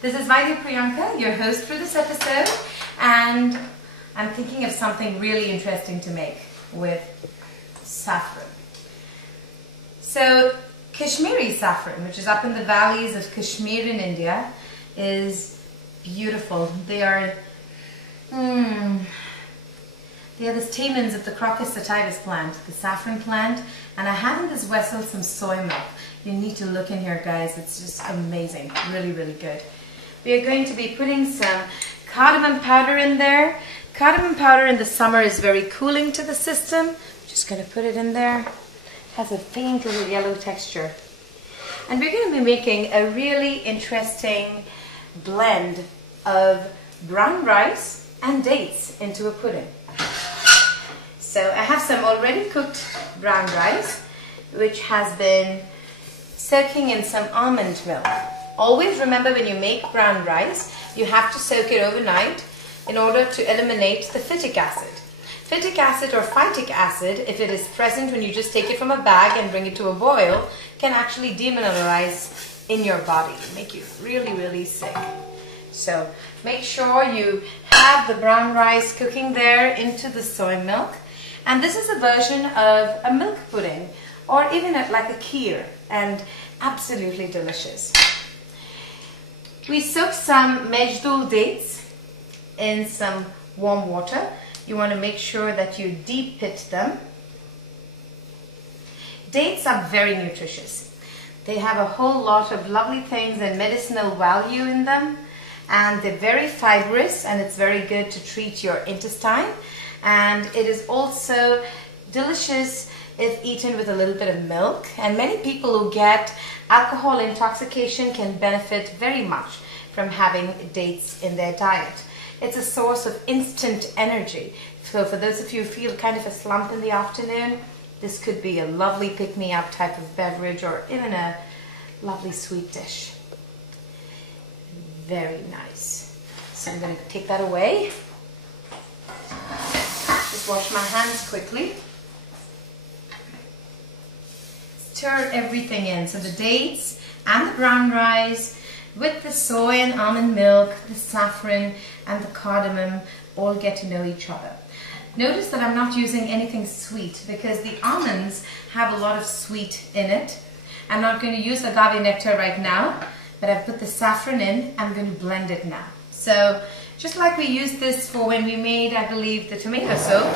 This is Vaidya Priyanka, your host for this episode, and I'm thinking of something really interesting to make with saffron. So Kashmiri saffron, which is up in the valleys of Kashmir in India, is beautiful. They are the stamens of the Crocus sativus plant, the saffron plant, and I have in this vessel some soy milk. You need to look in here, guys. It's just amazing. Really, really good. We are going to be putting some cardamom powder in there. Cardamom powder in the summer is very cooling to the system. I'm just going to put it in there. It has a faint little yellow texture. And we're going to be making a really interesting blend of brown rice and dates into a pudding. So I have some already cooked brown rice, which has been soaking in some almond milk. Always remember, when you make brown rice, you have to soak it overnight in order to eliminate the phytic acid. Phytic acid or phytic acid, if it is present when you just take it from a bag and bring it to a boil, can actually demineralize in your body, make you really, really sick. So make sure you have the brown rice cooking there into the soy milk. And this is a version of a milk pudding, or even like a kheer, and absolutely delicious. We soak some mejdul dates in some warm water. You want to make sure that you deep pit them. Dates are very nutritious. They have a whole lot of lovely things and medicinal value in them, and they're very fibrous, and it's very good to treat your intestine. And it is also delicious if eaten with a little bit of milk, and many people who get alcohol intoxication can benefit very much from having dates in their diet. It's a source of instant energy. So for those of you who feel kind of a slump in the afternoon, this could be a lovely pick-me-up type of beverage, or even a lovely sweet dish. Very nice. So I'm going to take that away. Just wash my hands quickly. Stir everything in. So the dates and the brown rice with the soy and almond milk, the saffron and the cardamom all get to know each other. Notice that I'm not using anything sweet because the almonds have a lot of sweet in it. I'm not going to use agave nectar right now, but I've put the saffron in. I'm going to blend it now. So just like we used this for when we made, I believe, the tomato soup.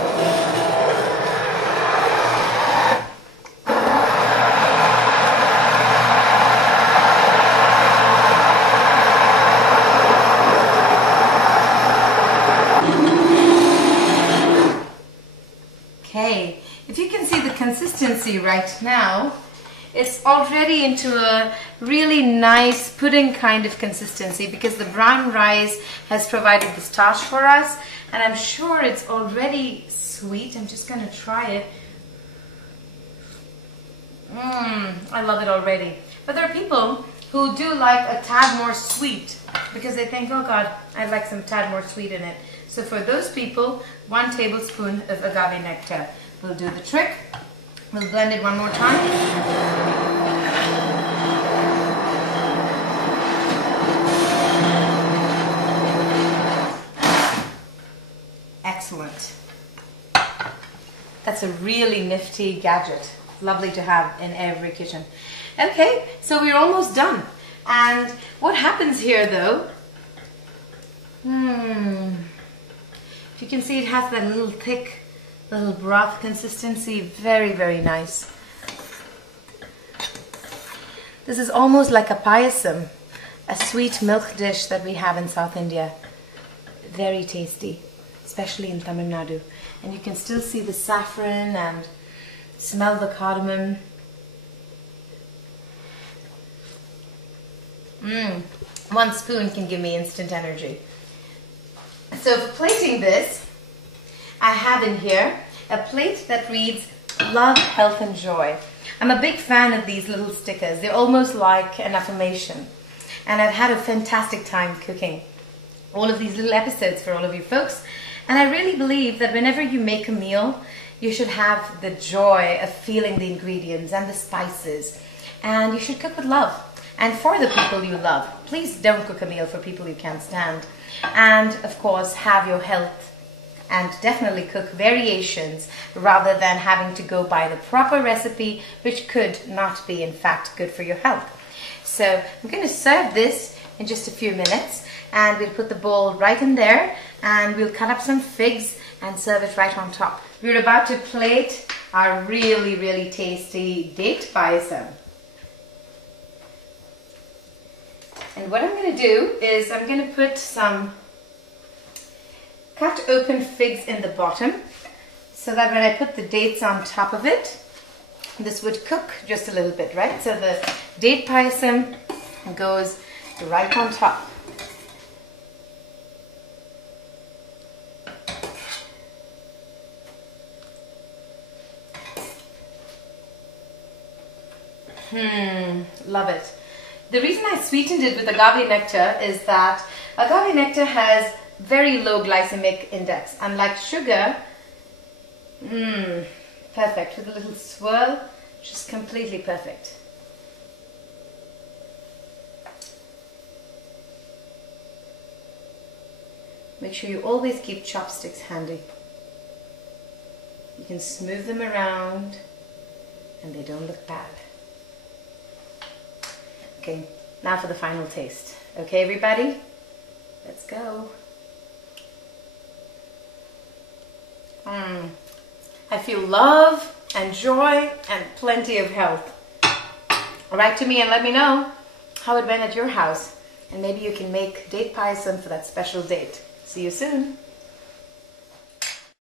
Okay, if you can see the consistency right now, it's already into a really nice pudding kind of consistency because the brown rice has provided the starch for us, and I'm sure it's already sweet. I'm just going to try it. I love it already. But there are people who do like a tad more sweet because they think, oh God, I'd like some tad more sweet in it. So for those people, 1 tablespoon of agave nectar will do the trick. We'll blend it one more time. Excellent. That's a really nifty gadget. Lovely to have in every kitchen. Okay, so we're almost done. And what happens here though, if you can see, it has that little thick little broth consistency. Very, very nice. This is almost like a payasam, a sweet milk dish that we have in South India. Very tasty, especially in Tamil Nadu. And you can still see the saffron and smell the cardamom. 1 spoon can give me instant energy. So for plating this, I have in here a plate that reads Love, Health and Joy. I'm a big fan of these little stickers. They're almost like an affirmation. And I've had a fantastic time cooking all of these little episodes for all of you folks. And I really believe that whenever you make a meal, You should have the joy of feeling the ingredients and the spices. And you should cook with love. And for the people you love. Please don't cook a meal for people you can't stand. And of course, have your health. And definitely cook variations rather than having to go by the proper recipe, which could not be in fact good for your health. So I'm going to serve this in just a few minutes, and we'll put the bowl right in there, and we'll cut up some figs and serve it right on top. We're about to plate our really, really tasty date payasam. And what I'm going to do is I'm going to put some cut open figs in the bottom, so that when I put the dates on top of it, this would cook just a little bit, right? So the date payasam goes right on top. Love it. The reason I sweetened it with agave nectar is that agave nectar has very low glycemic index. Unlike sugar, perfect. With a little swirl, just completely perfect. Make sure you always keep chopsticks handy. You can smooth them around and they don't look bad. Okay, now for the final taste. Okay, everybody? Let's go. I feel love and joy and plenty of health. Write to me and let me know how it went at your house. And maybe you can make date payasam for that special date. See you soon.